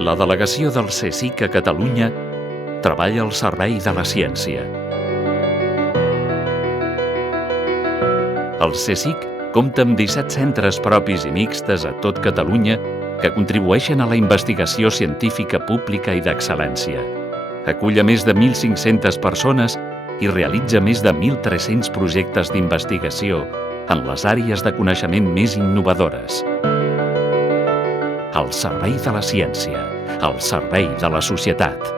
La delegació del CSIC a Catalunya treballa al servei de la ciència. El CSIC compta amb 17 centres propis i mixtes a tot Catalunya que contribueixen a la investigació científica pública i d'excel·lència. Acull a més de 1.500 persones i realitza més de 1.300 projectes d'investigació en les àrees de coneixement més innovadores. Al servei de la ciència, al servei de la societat.